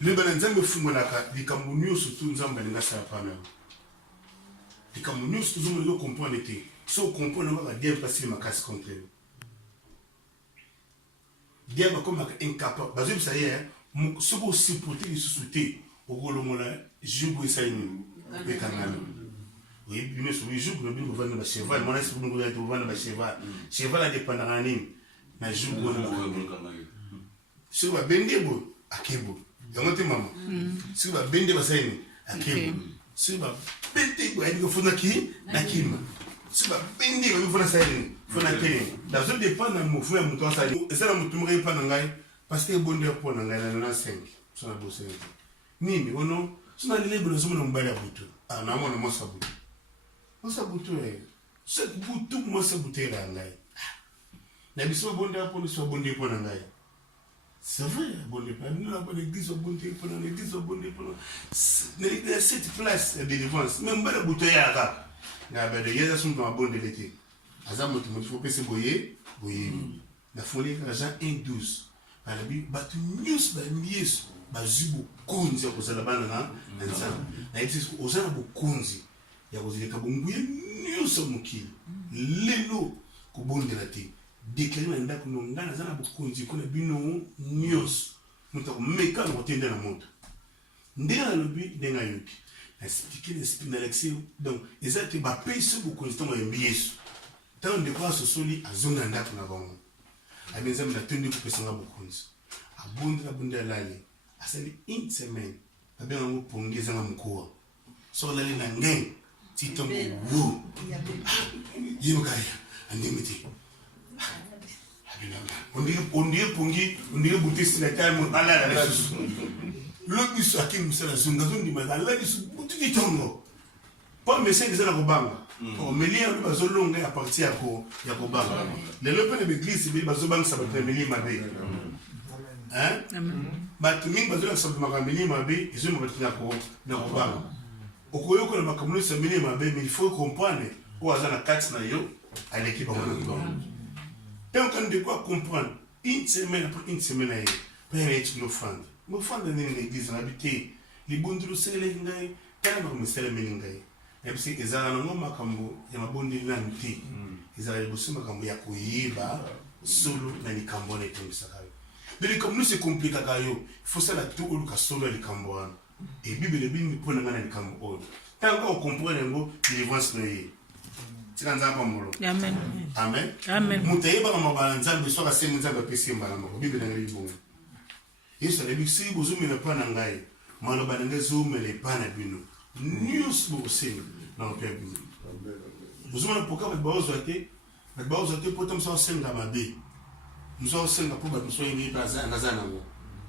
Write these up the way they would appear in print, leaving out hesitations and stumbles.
Le bananzambe fungolaka likambo nyonso tu nzambe alinga sala pana. Likambo nyonso tozomona yo comprendre te. So comprendre ngaka diable passer makasi contre yo. Diable comme incapable. Bazou ça y est, ce qu'on supporter les sous-soutés au golongola jubo isaini bekangana. Oui, bien sûr, oui, jubo bien vendre ba cheval, moi c'est pour nous vendre ba cheval. Cheval a dépendant nini na jubo na ba. Sur ba bendebo akebo. Yangote mama. Sur ba bende ba saini akebo. Sur ba bende ko ayi ko fona ki na kima. Sur ba bende ko fona saini. Fona tele. Da zo dépend na mo fo ya muto asali. Esa na muto mo pa na ngai parce que bonde po na ngai na 5. So na bosse. Nini ono so na lele bolo so mo mbala butu. Ah na mo na mo sabutu. Mo sabutu ce butu mo sabutu la ngai. Na biso bonde po ni so bonde po na ngai. C'est vrai, bonde po. Nous la bonne église bonde po na l'église bonde po. Na cette place de délivrance même mbala butu ya ka. Na ba de yeza so na bonde l'été. Azam tu faut penser boyer la folie que Jean 1:12 à la Bible batu news ba mies ba zibo konzi ko sala bana na nzana na iti ozana bo konzi ya kozileka bonguye news mukili lelo ko bonde la te déclarer na ndako ngana zana bo konzi ko na bino news mutako meka no tenda na moto ndela lobi denga yoki expliquer l'esprit d'Alexis donc exactement ba pèse bo konzi to ya yesu. Tant de quoi ce soli à zone en date na bango. A bien zam na tendu ko pesanga bokonzi. A bonda lali. A sali une semaine. A bien ngo pongeza nga mkoa. So lali na ngeng. Ti tombo wo. Yimo kaya. Andimiti. Ondiye pongi, ondiye butisi na tamu ala la susu. Lobi so akim musala zunga zundi mazala di su buti tongo. Pas message que ça na kobanga. Oh, Mélie a besoin de longue à partir à Kobanga. Les lopes de l'église, ils ont besoin de savoir Mélie Mabé. Hein? Mais tout le monde a besoin de savoir Mélie Mabé, ils ont besoin de Kobanga. Au Koyo, quand on a commencé à Mélie Mabé, mais il faut comprendre où on a la carte à l'équipe. Tant qu'on de quoi comprendre, une semaine après une semaine, il y a une offrande. L'offrande dans l'église, on a habité. Les bons de l'océan, les Ngaï, quand on a mis les Ngaï. Et puis ils ont un makambo ya mabondi nanti ils ont besoin makambo ya kuiba solo na likambo na etemisa kayo mais comme nous c'est compliqué kayo il faut ça la tout au ka solo likambo et bible le bimi pona ngana likambo tant qu'on comprend ngo délivrance na yi tikanza pa molo amen amen amen mutayeba kama balanzambe so ka senza ba pesi mbala mako bible na ngi bongo yesu le biksi bozumi na pana ngai malo banenge zumele pana bino news bosini non père vous avez pourquoi avec baozote potom so senga mabe nous so senga pour ba so yini plaza ngazana ngo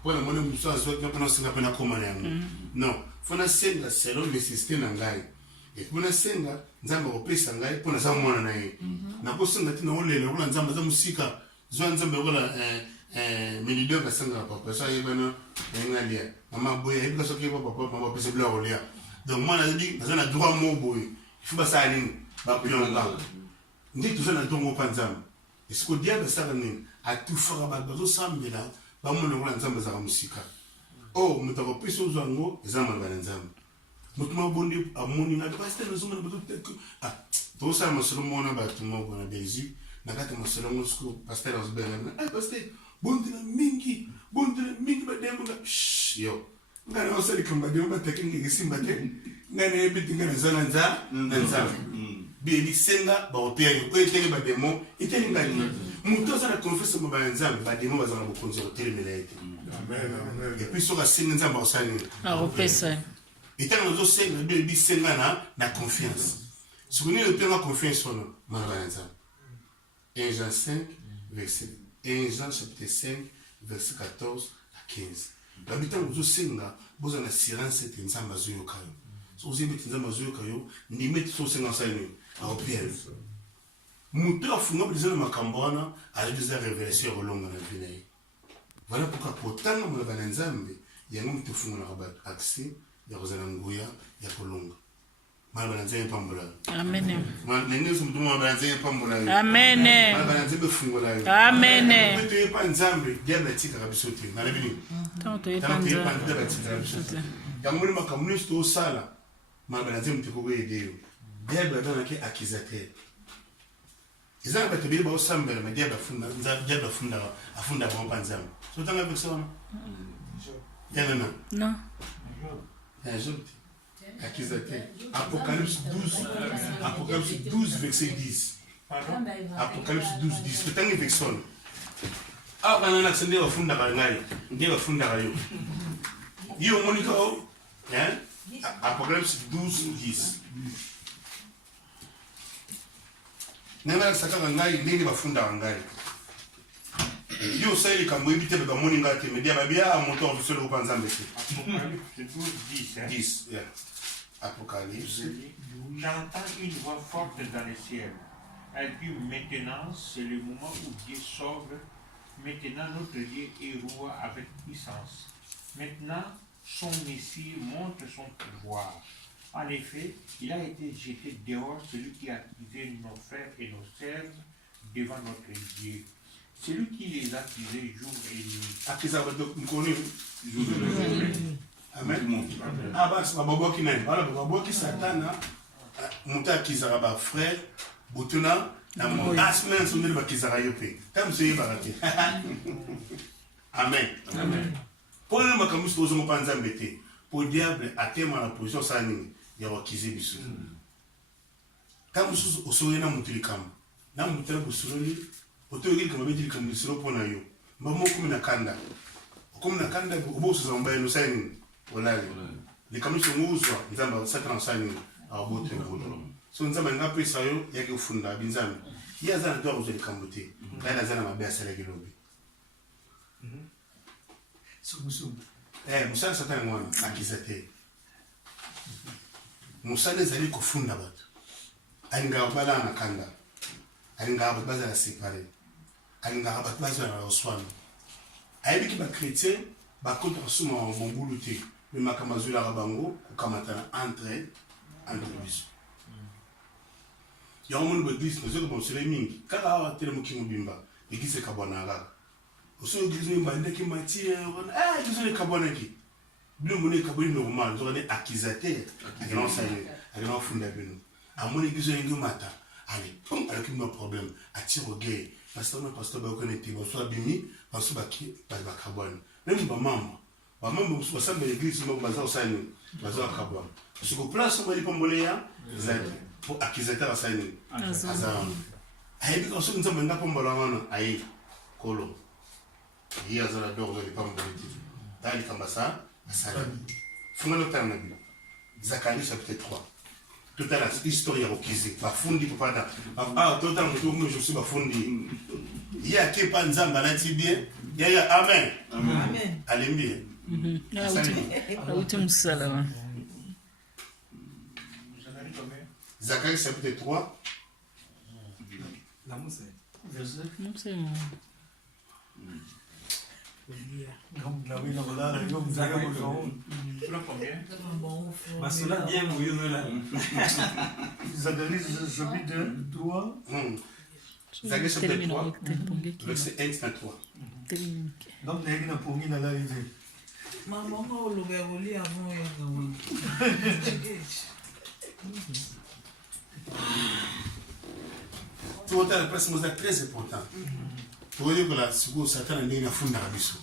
pour la mona nous so azote na senga pena koma yango non fona senga selon le système ngai et fona senga nzamba opesa ngai pona sa mona na ye na ko senga tina olele ko nzamba za musika zo nzamba ko la melido ka senga papa so yebana ngalia mama boye hebla so ke papa mama pese bla olia. Donc moi je dis dans un droit mot boy il faut pas ça aller ba pion ba ndi tout ça na tongo panzam est-ce que diable ça ramener à tout faire ba bazo sambela ba mo no nzamba za musika oh mutako piso zango ezama ba nzamba mutuma bondi amoni na pasteur no zuma bazo peut-être ah to ça masolo mona ba tumo bona Belgique na kata masolo ngosko pasteur osbena ah pasteur bondi na mingi ba dembo yo ngana osali kamba de ba tekingi kisimba te ngana ebiti ngana zana nza bi senga ba opia yo ko eteli ba demo eteli ngani muto sana confesse mo ba nzambe ba demo bazana bo konzo oteli melaite amen et puis so ka senga nzamba osali a opesa etana zo senga bi senga na confiance si vous n'avez pas confiance en nous ma ba nzambe 1 Jean 5 verset 1 Jean chapitre 5 verset 14 à 15. L'habitant vous senga besoin d'assurance et nzamba zuyo kayo so vous mettez nzamba zuyo kayo ni mettez so senga saini a opiel muto afunga bizana makambwana a déjà révélation longa na vie. Voilà pourquoi potanga mo ba nzambe yango mtufunga na ba accès ya kozana nguya ya kolonga Malbanze pambola. Amen. Nenge sumtu malbanze pambola. Amen. Malbanze befungola. Amen. Beto pa nzambe diabetika kabisote. Nalebini. Tanto yepanza. Diabetika kabisote. Yamuli makamuni sto sala. Malbanze mtiko go yedeyo. Diabe dona ke accusateur. Izana batebili ba osambela ma diabe funda nzambe afunda ba panzambe. So tanga bekisona. Yanana. Non. Accusateur. Apocalypse 12, verset 10. Apocalypse 12, 10. C'est un verset. Ah, quand on a accès à fond d'Arangaï, on va fond d'Arayo. Yo, Monica, Apocalypse 12, 10. Nanga Sakarangaï, n'est pas fond d'Arangaï. Yo, ça y est, quand vous évitez de Monica, mais Diababia a monté en seul au Panzambe. Apocalypse 12, 10. 10, yeah. Apocalypse. J'entends une voix forte dans le ciel. Elle dit maintenant, c'est le moment où Dieu sauve. Maintenant, notre Dieu est roi avec puissance. Maintenant, son Messie montre son pouvoir. En effet, il a été jeté dehors, celui qui a accusé nos frères et nos sœurs devant notre Dieu. Celui qui les accusait jour et nuit. Akizaba donc nous connaissons jour et nuit. Amen. Ah bah c'est babo qui n'aime. Voilà babo qui satana monta akizaba ba frère botuna na mon asmen sonne ba kizara yope. Tam sey barake. Amen. Amen. Pour le makamus to zo panza mbete. Pour diable atema la position sani ya wakize bisu. Tam musu osoye na mutilikam. Na mutela busuloli otoyeli kama bedili kama bisiro pona yo. Mbamo kumina kanda. Kumina kanda oboso za mbaye no sani. Olale. Les camions nguzwa nzamba sakana sani abote ngodo. So nzamba ngape sayo yake ufunda binzami. Ya zana ndo uzeli kambote. Kana zana mabaya sala gilobi. Musa satana mwana akizate. Musa nezali kufunda batu. Alinga bala na kanda. Alinga baza la séparer. Alinga baza la oswana. Ayebiki ba chrétien ba contre suma mbuluté. Mais makamazula rabango kukamata entre biso. Ya omuntu beglise no zeko bonsele mingi. Kaka awa tele mukingo bimba. Eglise kabwana kaka. Oso eglise mbande ki matie eglise kabwana ki. Bilo mone kaboni normal, zo ne accusateur. Akena saye, akena funda bino. Amoni eglise ngi mata. Allez, pom avec nos problèmes. Attire au gay. Pasteur ba connecté, ba so abimi, ba so ba ki ba kabwana. Même ba mama. Bamambo basamba l'église mo baza osani baza akabwa siko place mo lipombolé ya zaki pour accusateur asani azam ayebi ko so nzamba ngapombola wana ayi kolo yi azala dorzo lipombolé dali kambasa asala funga notana bi Zacharie chapitre 3 toute la histoire ya okizi bafundi popata tout temps que moi je suis bafundi ya ke pa nzamba na tibie ya amen amen alembi Zacharie chapitre 3. Zacharie chapitre 3, verset 1 à 3. Donc, il y a une arrivée. Maman, on l'a volé avant. Tout le temps, c'est très important. Pour dire que la seconde Satan n'est pas fondé à biso.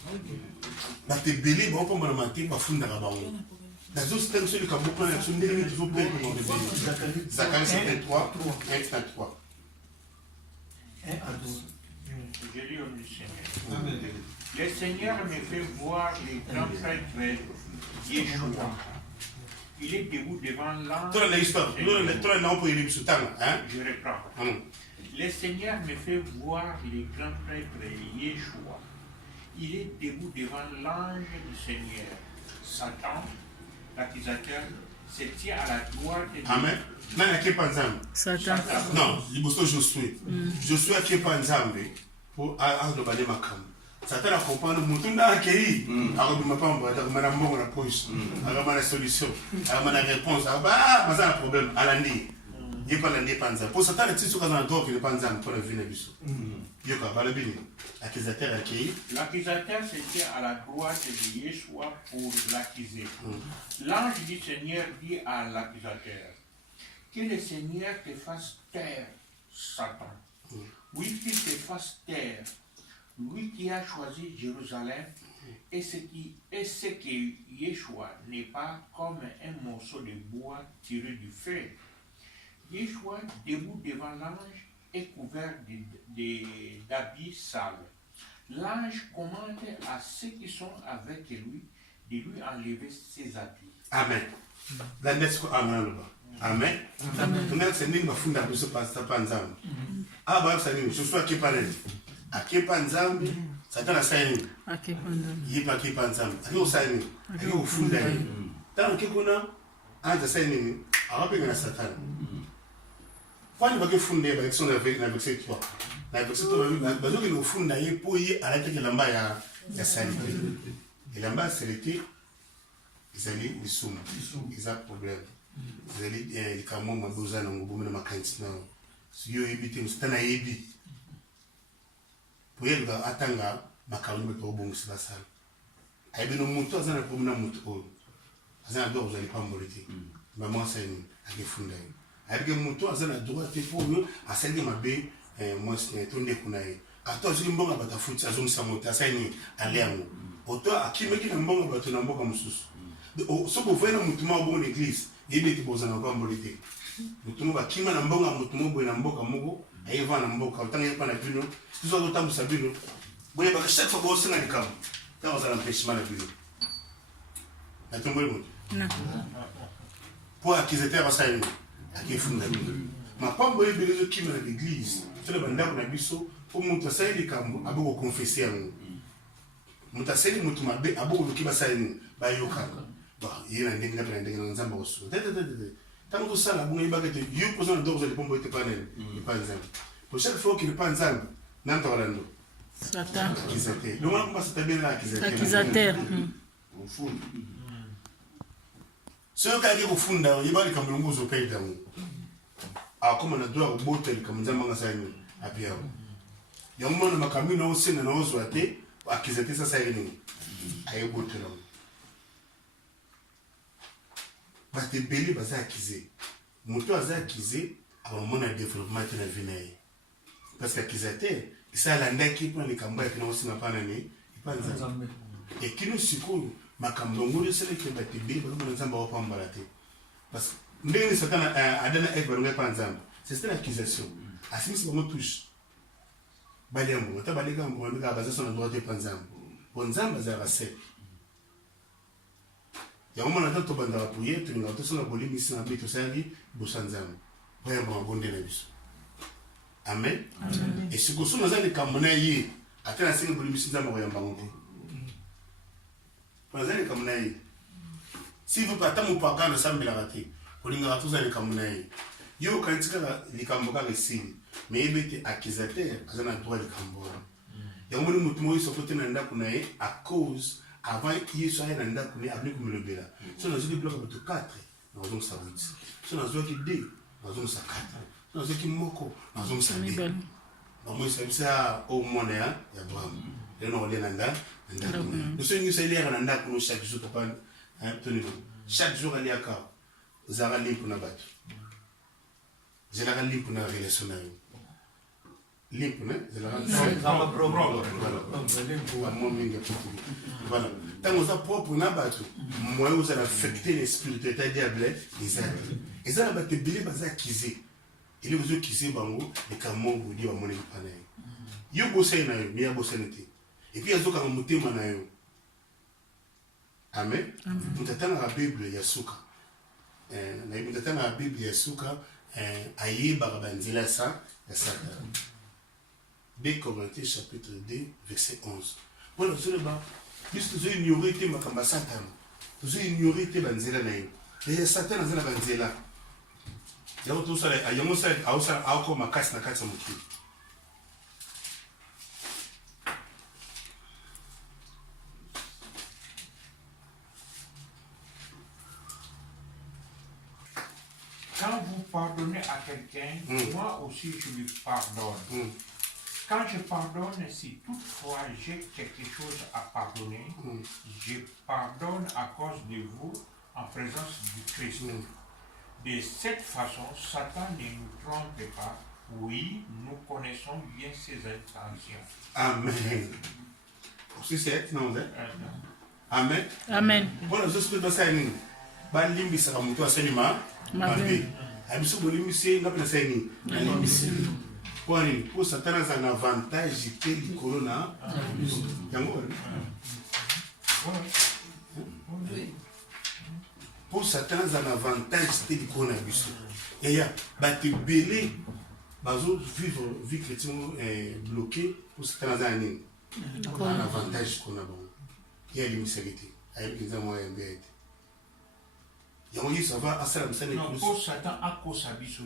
La tébélé, on peut me mater, pas fondé à baron. La zone c'est celui qui a beaucoup de choses, n'est toujours plein de bébé. Zacharie chapitre 3, 1 à 3. 1 à 2. Je lis au Seigneur. Le Seigneur me fait voir les grands prêtres Yeshua. Il est debout devant l'ange. Toi, l'histoire, toi, non, pour y hein? Je reprends. Le Seigneur me fait voir les grands prêtres Yeshua. Il est debout devant l'ange du Seigneur. Satan, l'accusateur, se tient à la droite de Amen. Non, il n'y a pas de Satan. Non, il faut que je suis. Je suis à qui pas de pour aller ma cam. Satan a compris mutum da akei akobima pambo atakomana mbongo na poche akamana solution akamana réponse aba baza na problème alandi ye pa landi panza pour Satan le tisu kaza na droit le panza pour la vie na biso yoka balabini accusateur akei l'accusateur c'était à la droite de Yeshua pour l'accuser. L'ange du Seigneur dit à l'accusateur que le Seigneur te fasse taire, Satan. Oui, qu'il te fasse taire. Lui qui a choisi Jérusalem, et ce que Yeshua n'est pas comme un morceau de bois tiré du feu. Yeshua, debout devant l'ange, est couvert d'habits sales. L'ange commande à ceux qui sont avec lui de lui enlever ses habits. Amen. La nesko amen. Amen. Tuna sending bafunda biso pastor panzam. Aba sending so so akipalele. Akipa nzambi Satan asaini. Akipa nzambi. Yipa akipa nzambi. Akiyo saini. Akiyo ufunda yi. Tano kikuna anja saini akapenga na Satan. Kwani baki funde ba ekson na verset 3. Na verset 3 bazoki no funda yi po yi alate kelamba ya salite. Elamba salite izali bisuma. Iza problème. Izali likamo mabuza na ngubume na makanti na. Siyo ebite mstana yebi. Pour elle, attendre ma carrière pour bon se passer. Aïe ben mon tour, ça n'a pas mon tour. Ça n'a d'or, vous allez pas m'embêter. Maman c'est une avec fondé. Aïe ben mon tour, ça n'a droit de pour eux à celle de ma baie. Moi c'est tourné pour naïe. Attends, je me bon à ta foot, ça zone ça monte, ça y est, à l'air. Autant à qui me qui me bon à ton ambo comme sous. Ce que vous voyez dans mon tour bon église, il est pour ça n'a pas m'embêter. Mon tour va qui m'a n'ambo à mon tour bon ambo comme mogo. Aïe va n'ambo quand on est pas na bino. Tout ça d'autant que ça bino. Bon, chaque fois que vous êtes dans le camp, vous avez l'empêchement de bino. Vous avez le monde. Non. Pour acquisiteur, ça y est, à qui est fondamental. Ma pas vous voyez les qui dans l'église. C'est le bandit qu'on a biso pour monter ça y est comme à beaucoup confesser à nous. Monter ça y est monter ma bé à beaucoup qui va ça y est, bah yoka. Bah il y a un dingue dans un zamba aussi. Tant que ça la bonne ibagate, you posons le dos de pompe de panel, pas exemple. Pour chaque fois qu'il pas ensemble. Nantorando. Satan. Accusateur. Le moment où ça t'a bien là, accusateur. Au fond. Ce qui a dit au fond, il y a des caméras au pays d'amour. Ah, comme on a droit au bouteille, comme nous avons ça, à Pierre. Il y a un moment où ma caméra au sein de nos soirées, accusateur, ça, ça y est. Aïe, bouteille. Parce que Béli va s'accuser. Mon tour a accusé, à un moment de développement de la vie. Parce qu'accusateur, ça l'a qui prend les cambas qui n'ont pas d'année, il pas de et qui nous secoue, ma cambongo, c'est le qui va te bien, parce que nous avons pas emballé. Parce que nous sommes à donner un peu de panzam. C'est cette accusation. À ce moment où touche. Baliambo, tu as balayé quand on a basé sur le droit de panzam. Panzam, c'est la recette. Il y a un moment où tu as appuyé, tu as dit que tu as dit que tu as dit que tu as dit que tu as dit que tu Amen. Et ce que nous avons dit, après la scène de l'émission, nous avons dit, si vous partez mon parcours de Sambi la raté, vous avez dit que vous avez dit, yo quand tu as dit que vous avez dit, mais il était accusateur, vous avez droit de Camboura. Il y a un moment où ils sont côté nanda kunae à cause avant qu'il soit nanda kunae après comme le bela. Si on a dit bloc de 4, nous avons ça 8. Si on a dit 2, nous avons ça 4. Nous avons dit moko, nous avons ça 2. Nous savons ça au moins il y a droit. Et nous avons nanda nanda kunae. Nous sommes nous allés à nanda kunae chaque jour pour chaque jour aller à Kao. Vous avez allé pour nabat. Vous avez allé pour na relation na yo. Limpo, né? Voilà. Tant que ça propre n'a pas tout. Moi, vous allez affecter l'esprit de ta diable, les ailes. Et ça, va te bélir, vas acquiser. Et les autres qui s'y bango, et quand mon vous dit à mon épanel. Yo bossé na yo, mais bossé n'était. Et puis, il y a d'autres qui ont monté na yo. Amen. Vous t'attendez à la Bible, Yasuka. Vous t'attendez à la Bible, Yasuka. Aïe, Barabanzila, ça, et ça. 2 Corinthiens chapitre 2 verset 11. Voilà, je le bas. Puisque tu as ignoré tes makamba Satan. Tu as ignoré tes banzela naïm. Et Satan a zela banzela. Il y a tout ça, il y a ça, a encore ma casse na casse moki. à quelqu'un, moi aussi je lui pardonne. Quand je pardonne, si toutefois j'ai quelque chose à pardonner, je pardonne à cause de vous en présence du Christ. De cette façon, Satan ne nous trompe pas. Oui, nous connaissons bien ses intentions. Amen. Aussi c'est non, Amen. Amen. Voilà, je suis dans ça. Ba limbi saka mutu asenima mabe. Abiso bolimisi ngapela seni. Kwani pour Satan a un avantage que le corona. Pour Satan a un avantage que le coronavirus. Et il y a battu belé, bazo vivre vie chrétienne bloquée pour Satan a un avantage qu'on a bon. Il y a l'immensité. Il y a des ça va à ça non, pour Satan à cause de sa vie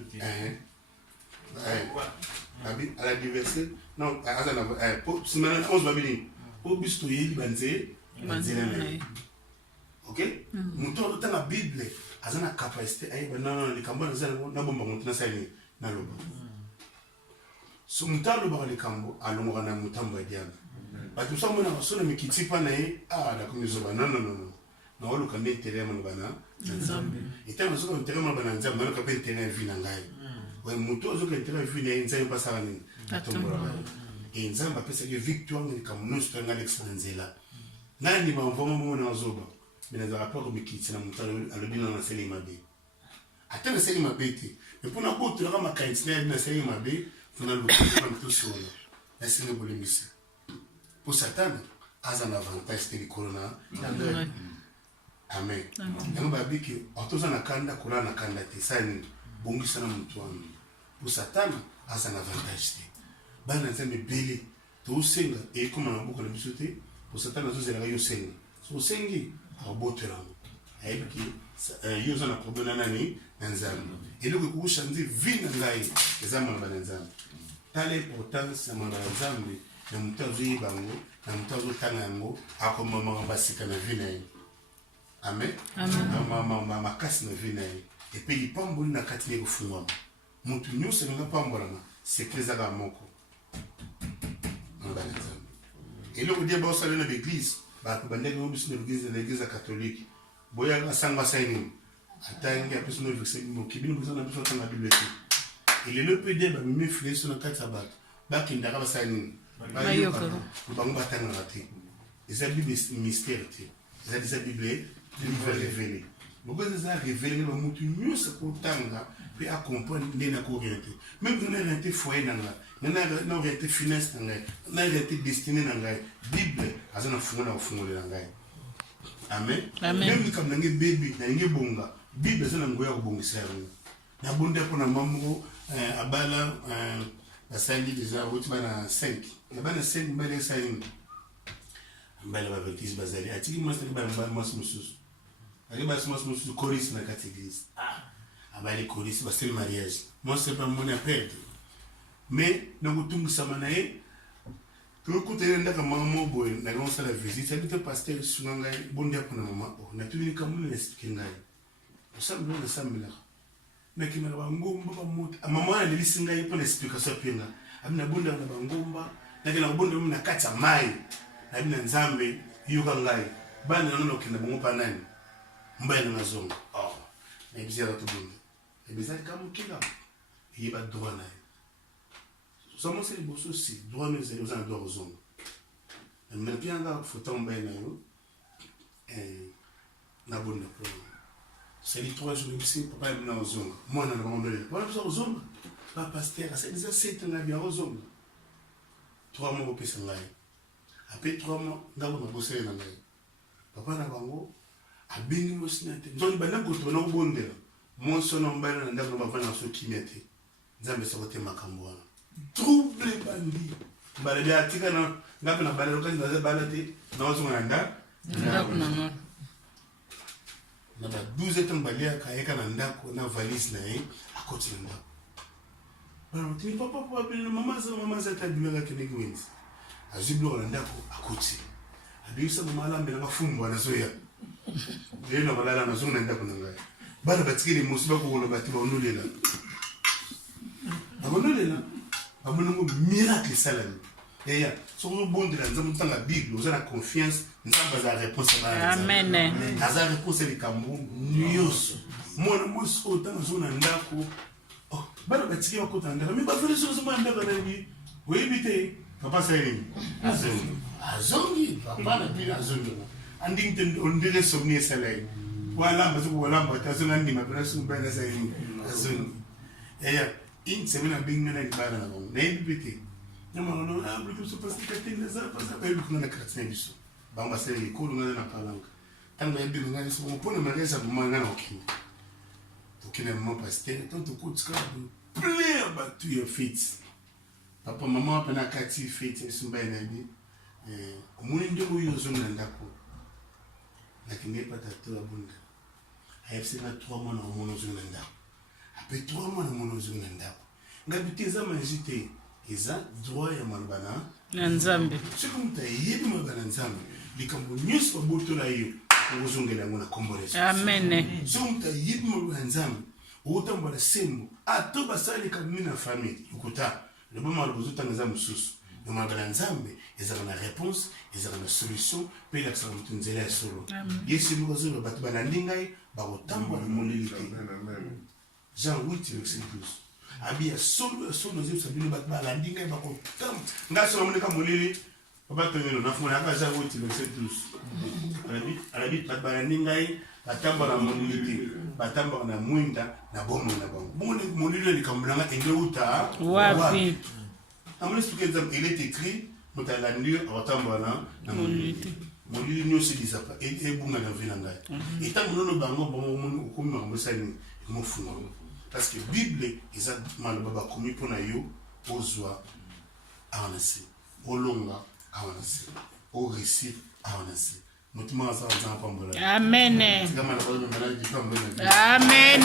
à la diversité non pour si maintenant on se va bien pour bistoyer banzé ok muto dans la Bible azana capacité ay non les cambo na bomba mutina sali na loba so mutalo ba le cambo alonga na mutambo ya ba tu sa mona so na mikitipa na la kumizo ba non na walo kande terema bana nzambe itama so ko terema bana nzambe na ka pe terema vi na ngai we muto zo ke terema vi na nzambe pasaka ni atombola e nzambe pesa ke victoire ni kam no sto ngale xanzela nani ba mvomo mo na zoba bina za rapport mikiti na mutalo alobina na seli mabe atana seli mabe te mais pour na boto na kama kaitsina na seli mabe funa lukuta na mtu solo na seli bolimisi pour Satan as un avantage de corona. Amen. Yango babiki otoza na kanda kula na kanda te sani bongi sana mtu wangu. Pour Satan as un avantage te. Bana nzambe bele to senga e koma na buko na bisote pour Satan azozela yo senga. So sengi abotela. Ayebiki yo zana problème nani na nzambe. Et donc ko shanzi vina ngai ezama na nzambe. Tale importance ya nzambe na mutazo bango na mutazo tanango akoma mambasika na vina. Amen. Amen. Makasi na vie na ye. Et puis il pambo na kati ne kufungwa. Mutu nyusa nga pambo na secret za moko. Ngala nzambe. Et le dia ba osala na l'église, ba ko bande ngo bisu na l'église catholique. Boya nga sangwa saini. Atangi apeso no vixé mo kibini mo na biso tanga bibliothèque. Il est le PD ba mimi flé sur na kati ba. Ba kindaka ba saini. Ba yoko. Ba ngo batanga rati. Eza bible mystère te. Eza bible livre révélé. Pourquoi ça révélé le mot mieux c'est pour tanga puis accompagner les nakourienté. Même vous n'avez été foyer nanga, n'avez été finesse nanga, n'avez été destiné nanga. Bible azana fungona ufungole nanga. Amen. Même comme nanga baby nanga bonga. Bible azana ngoya kubongisa yango. Na bonde pour na mambo abala basali déjà wuti bana 5. Na bana 5 mbele saini. Mbele ba baptise bazali atiki mwasa bana mwasa mususu. Ali basi moi je suis choriste dans la catégorie. Abali choriste parce que le mariage. Moi c'est pas mon appel. Mais nous tout ça manae. Tout côté ndaka maman boy na grand sala visite, habite pasteur sunanga bondia pour maman. Na tout ni comme le expliquer ngai. Ça me donne ça me là. Mais qui me va ngomba ba mot. Maman elle lisinga yi pour explication penga. Amina bondia na bangomba, na kina bondia mna kata mai. Na bina nzambe yuka ngai. Bana nono kina bongopa nani. Mbele na zongo. Oh. Mais bizarre tout le monde. Et bizarre comme qui là. Il y a pas de droit là. Ça moi c'est le boss aussi. Droit nous c'est aux endroits aux zongo. Mais bien là faut tomber là yo. Na bonne problème. C'est les 3 jours ici papa est dans zongo. Moi na ngombe. Voilà aux zongo. Pas pasteur, c'est déjà 7 ans bien aux zongo. 3 mois au pesa là. Après 3 mois, ngabo na bosser na ngai. Papa na bango abini mosinate nzoni bana goto na ubondela monso na mbana na ndako bavana so kimete nzambe sokote makambo wana trouble bandi bale bya tika na ngapi na bale lokati na balate na ozo na ndako na ba 12 ans balia kaeka na ndako na valise na ye akoti na ndako bana tini papa bile mama za tabiwa kenegi wenzi aziblo na ndako akoti abisa mama lambe na mafumbwa na soya. Je ne sais pas si je suis là. Je ne sais pas si je suis là. bonolela bamonango miracle esalami eya soki ozobondela nzambe otanga bible oza na confiance nzambe aza réponse Amen. aza réponse ya likambo nyonso mwana mwasi oyo ntango azo na ndako bana batiki bakota na ndako me bafeli soki ozomona ndako nayebi oyebi te papa asaleli azongi papa na bino azongi andingi te ondire somni esala ye walamba soki walamba te azonga ndima pena soki bana asaleli azongi eya une semaine abengi nga na libala na bango nayebi mpe te nyamangano abuliki biso pasi katenge ezala pasi abayebi kuna na quartier na biso bango basaleli ekolo nga na palanga ntango bayebi nga biso bango mpona mariage aboma nga na okende tokende mama pasteur ntango tokotika plein bato ya fete papa mama wape na kati fete esumba ye nayebi omoni ndenge oyo ozongi na ndako nakende epata to abonda ayebisi na 3 mois na omona ozongi na ndako ape 3 mois na omona ozongi na ndako ngabi te eza magie te eza droit ya maloba na nzambe soki moto ayebi maloba na nzambe likambo nyonso babotola yo okozongela yango na komboleso Amen. soki moto ayebi maloba ya nzambe okotambola sembo ato basala likambo mini na famille okuta loba maloba ozotanga eza mosusu me maloba na nzambe ezala na réponse ezala na solution mpe elakisaka moto nzela ya solo yesu moko azoyoba bato balandi ngai bakotambola moleli te Jean 8 verset 12 abi ya solo ozebisa bino bato balandi ngai bakotamba ngai solo amoneka moleli babatongelo nafungona aka Jean 8 verset 12 alabi bato balandi ngai batambola moleli te batambola na mwinda na bomoi na bango bongo moleli ya likambo na ngai engeuta wapi amoni expliqué exemple il est écrit moto alandi akotambola na moleli te moleli nyonso elizaka ebunga na vi na ngai etango nono bango bongo okomi makambo esali emofunga parce que bible eza maloba bakomi mpona yo ozwa awa na se olonga awa na se oréussir awa na se motima azala nzanga pambola Amen. tika maloba oyo mena jipambola Amen.